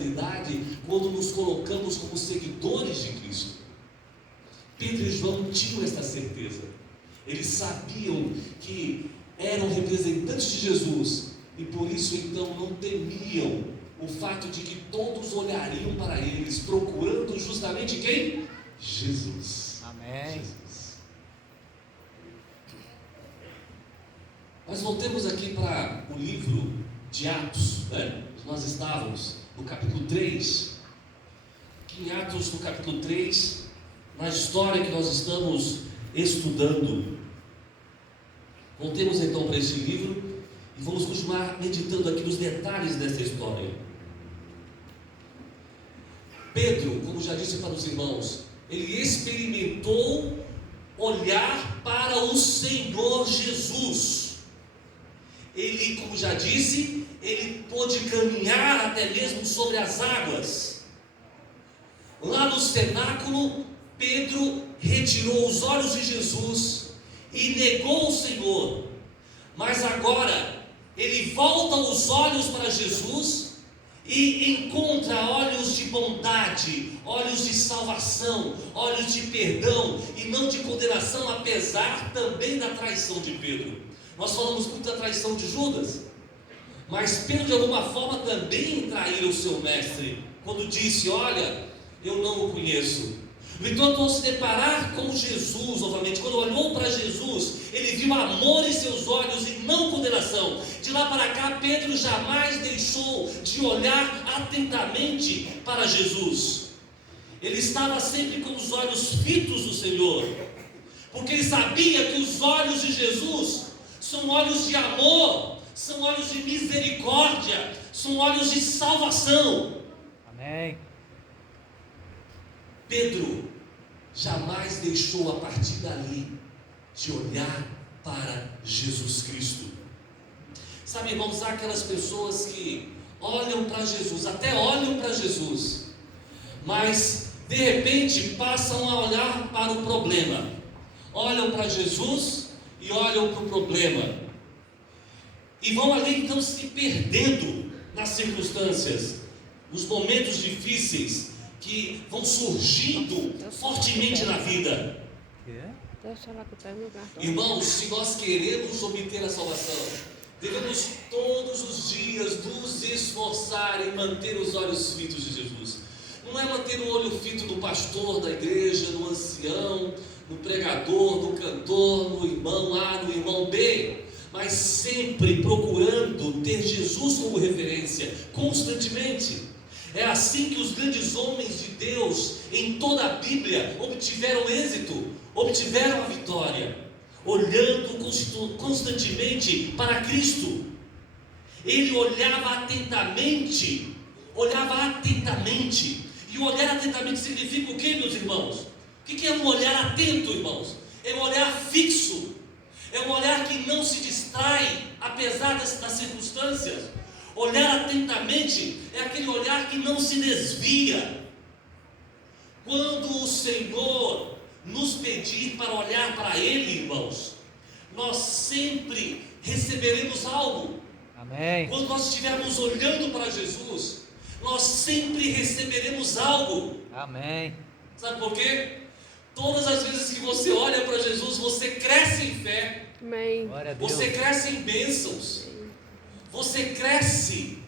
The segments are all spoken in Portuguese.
responsabilidade quando nos colocamos como seguidores de Cristo. Pedro e João tinham esta certeza. Eles sabiam que eram representantes de Jesus e por isso então não temiam o fato de que todos olhariam para eles, procurando justamente quem? Jesus. Amém. Jesus. Mas voltemos aqui para o livro de Atos, né? Nós estávamos no capítulo 3. Aqui em Atos, no capítulo 3, na história que nós estamos estudando. Voltemos então para este livro e vamos continuar meditando aqui nos detalhes dessa história. Pedro, como já disse para os irmãos, ele experimentou olhar para o Senhor Jesus. Ele, como já disse, ele pôde caminhar até mesmo sobre as águas. Lá no cenáculo, Pedro retirou os olhos de Jesus e negou o Senhor. Mas agora, ele volta os olhos para Jesus e encontra olhos de bondade, olhos de salvação, olhos de perdão e não de condenação, apesar também da traição de Pedro. Nós falamos muito da traição de Judas, mas Pedro de alguma forma também traíra o seu mestre, quando disse: olha, eu não o conheço. No entanto, ao se deparar com Jesus novamente, quando olhou para Jesus, ele viu amor em seus olhos e não condenação. De lá para cá, Pedro jamais deixou de olhar atentamente para Jesus. Ele estava sempre com os olhos fitos no Senhor, porque ele sabia que os olhos de Jesus são olhos de amor, são olhos de misericórdia, são olhos de salvação. Amém. Pedro jamais deixou a partir dali de olhar para Jesus Cristo. Sabe, irmãos, há aquelas pessoas que olham para Jesus, até olham para Jesus, mas de repente passam a olhar para o problema. Olham para Jesus e olham para o problema. E vão ali então se perdendo nas circunstâncias, nos momentos difíceis que vão surgindo fortemente na vida. Irmãos, se nós queremos obter a salvação, devemos todos os dias nos esforçar em manter os olhos fitos de Jesus. Não é manter o olho fito no pastor da igreja, no ancião, no pregador, no cantor, no irmão A, no irmão B, mas sempre procurando ter Jesus como referência, constantemente. É assim que os grandes homens de Deus em toda a Bíblia obtiveram êxito, obtiveram a vitória, olhando constantemente para Cristo. Ele olhava atentamente, e olhar atentamente significa o que, meus irmãos? O que é um olhar atento, irmãos? É um olhar fixo, é um olhar que não se distrai, apesar das circunstâncias. Olhar atentamente é aquele olhar que não se desvia. Quando o Senhor nos pedir para olhar para Ele, irmãos, nós sempre receberemos algo. Amém. Quando nós estivermos olhando para Jesus, nós sempre receberemos algo. Amém. Sabe por quê? Todas as vezes que você olha para Jesus, você cresce em fé. Amém. Glória a Deus. Você cresce em bênçãos. Você cresce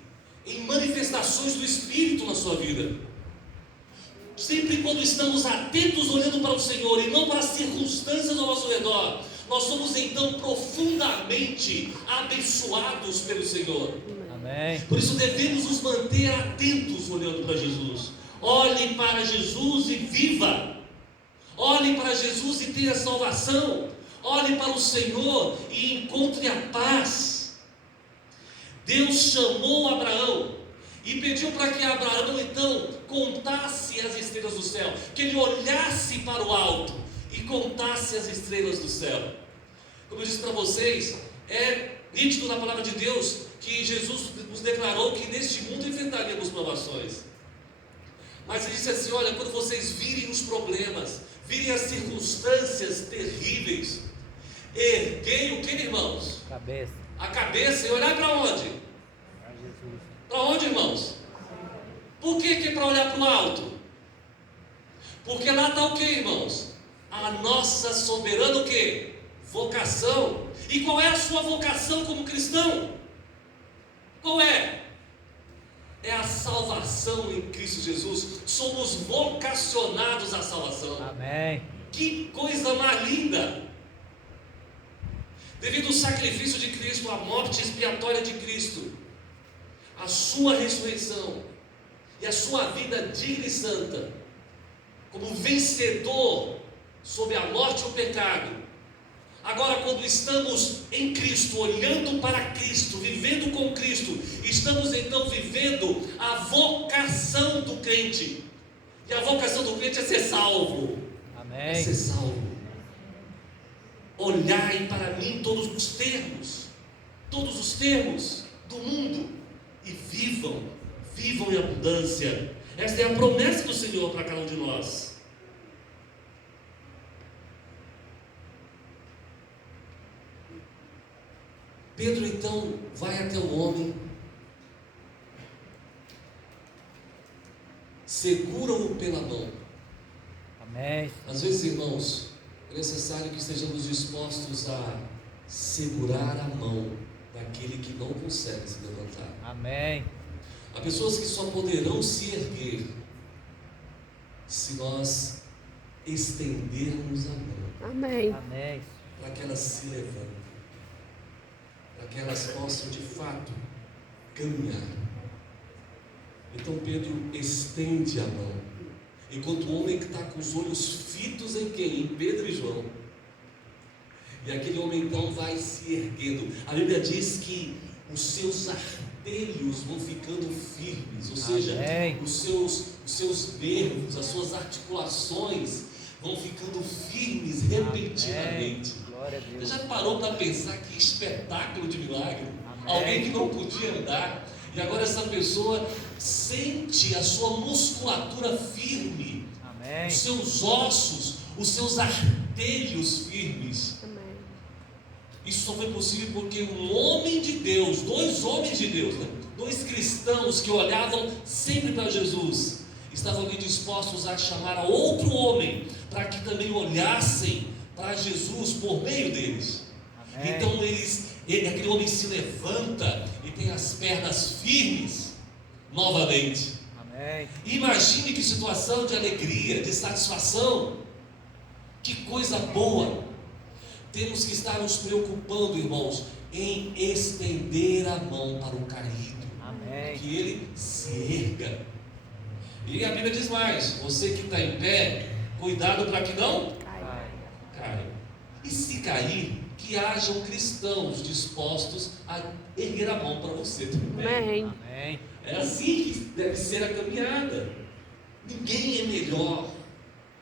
em manifestações do Espírito na sua vida. Sempre quando estamos atentos olhando para o Senhor e não para as circunstâncias ao nosso redor, nós somos então profundamente abençoados pelo Senhor. Amém. Por isso devemos nos manter atentos olhando para Jesus. Olhe para Jesus e viva. Olhe para Jesus e tenha salvação. Olhe para o Senhor e encontre a paz. Deus chamou Abraão e pediu para que Abraão então contasse as estrelas do céu, que ele olhasse para o alto e contasse as estrelas do céu. Como eu disse para vocês, é nítido na palavra de Deus que Jesus nos declarou que neste mundo enfrentaríamos provações. Mas ele disse assim: olha, quando vocês virem os problemas, virem as circunstâncias terríveis, erguei o que, irmãos? Cabeça. A cabeça e olhar para onde? Para Jesus. Para onde, irmãos? Por que é para olhar para o alto? Porque lá está o que, irmãos? A nossa soberana o quê? Vocação. E qual é a sua vocação como cristão? Qual é? É a salvação em Cristo Jesus. Somos vocacionados à salvação. Amém. Que coisa mais linda! Devido ao sacrifício de Cristo, à morte expiatória de Cristo, a sua ressurreição e a sua vida digna e santa, como vencedor sobre a morte e o pecado. Agora, quando estamos em Cristo, olhando para Cristo, vivendo com Cristo, estamos então vivendo a vocação do crente. E a vocação do crente é ser salvo. Amém. É ser salvo. Olhai para mim todos os termos do mundo e vivam em abundância. Esta é a promessa do Senhor para cada um de nós. Pedro então vai até o homem, segura-o pela mão. Amém. Às vezes, irmãos, é necessário que estejamos dispostos a segurar a mão daquele que não consegue se levantar. Amém. Há pessoas que só poderão se erguer se nós estendermos a mão. Amém. Amém. Para que elas se levantem, para que elas possam de fato caminhar. Então Pedro estende a mão, enquanto o homem que está com os olhos fitos em quem? Em Pedro e João. E aquele homem então vai se erguendo. A Bíblia diz que os seus artelhos vão ficando firmes, ou seja, os seus nervos, as suas articulações vão ficando firmes repentinamente. Glória a Deus. Você já parou para pensar que espetáculo de milagre? Amém. Alguém que não podia andar, e agora essa pessoa sente a sua musculatura firme, Amém. os seus ossos, os seus artelhos firmes. Amém. Isso só foi possível porque um homem de Deus, dois homens de Deus, dois cristãos que olhavam sempre para Jesus, estavam ali dispostos a chamar a outro homem para que também olhassem para Jesus por meio deles. Amém. Então aquele homem se levanta e tem as pernas firmes novamente. Amém. Imagine que situação de alegria, de satisfação, que coisa boa. Temos que estar nos preocupando, irmãos, em estender a mão para o caído. Amém. Que ele se erga. E a Bíblia diz mais: você que está em pé, cuidado para que não Pai. caia. E se cair, que hajam cristãos dispostos a erguer a mão para você também. Amém. Amém. É assim que deve ser a caminhada. Ninguém é melhor,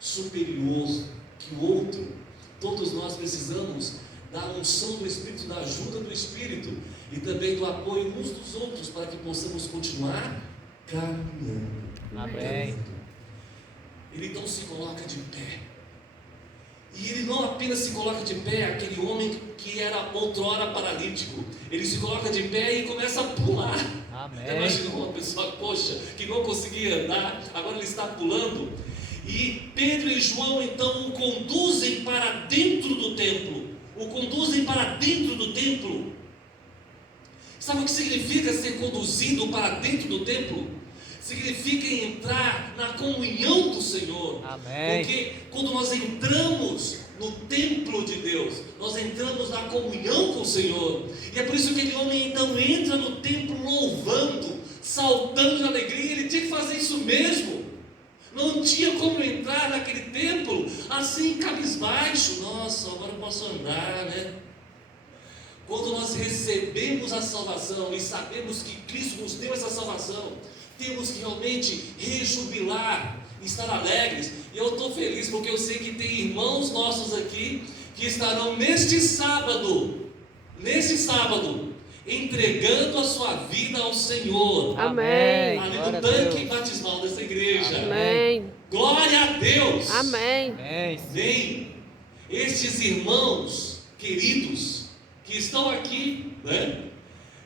superior que o outro. Todos nós precisamos da unção do Espírito, da ajuda do Espírito e também do apoio uns dos outros para que possamos continuar caminhando. Amém. Ele então se coloca de pé. E ele não apenas se coloca de pé, aquele homem que era outrora paralítico. Ele se coloca de pé e começa a pular. Amém. Imagina uma pessoa coxa que não conseguia andar, agora ele está pulando. E Pedro e João então o conduzem para dentro do templo. O conduzem para dentro do templo. Sabe o que significa ser conduzido para dentro do templo? Significa entrar na comunhão do Senhor. Amém. Porque quando nós entramos no templo de Deus, nós entramos na comunhão com o Senhor. E é por isso que aquele homem então entra no templo louvando, saltando de alegria. Ele tinha que fazer isso mesmo. Não tinha como entrar naquele templo assim, cabisbaixo. Nossa, agora eu posso andar, né? Quando nós recebemos a salvação e sabemos que Cristo nos deu essa salvação, temos que realmente rejubilar, estar alegres. E eu estou feliz porque eu sei que tem irmãos nossos aqui que estarão neste sábado, entregando a sua vida ao Senhor. Amém. Ali Glória no a tanque Deus. batismal dessa igreja. Amém. Glória a Deus. Amém. Amém. Amém. Estes irmãos queridos que estão aqui, né,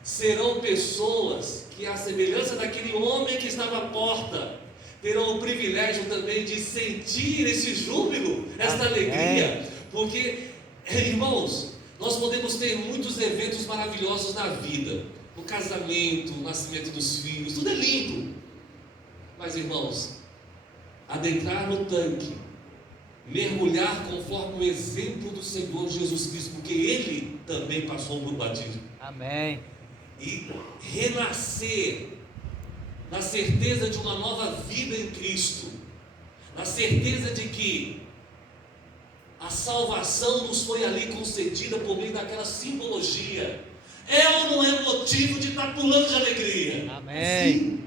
serão pessoas que a semelhança daquele homem que estava à porta, terão o privilégio também de sentir esse júbilo, esta alegria, porque, irmãos, nós podemos ter muitos eventos maravilhosos na vida, o casamento, o nascimento dos filhos, tudo é lindo, mas, irmãos, adentrar no tanque, mergulhar conforme o exemplo do Senhor Jesus Cristo, porque Ele também passou por batismo, Amém. e renascer na certeza de uma nova vida em Cristo, na certeza de que a salvação nos foi ali concedida por meio daquela simbologia, é ou não é motivo de estar pulando de alegria? Amém. Sim.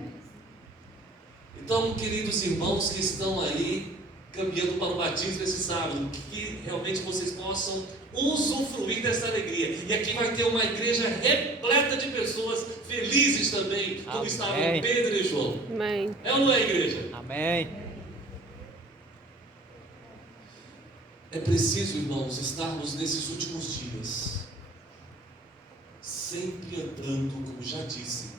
Então, queridos irmãos que estão aí caminhando para o batismo esse sábado, que realmente vocês possam usufruir dessa alegria. E aqui vai ter uma igreja repleta de pessoas felizes também, como estavam Pedro e João. Amém. É ou não é, igreja? Amém. É preciso, irmãos, estarmos nesses últimos dias sempre andando, como já disse,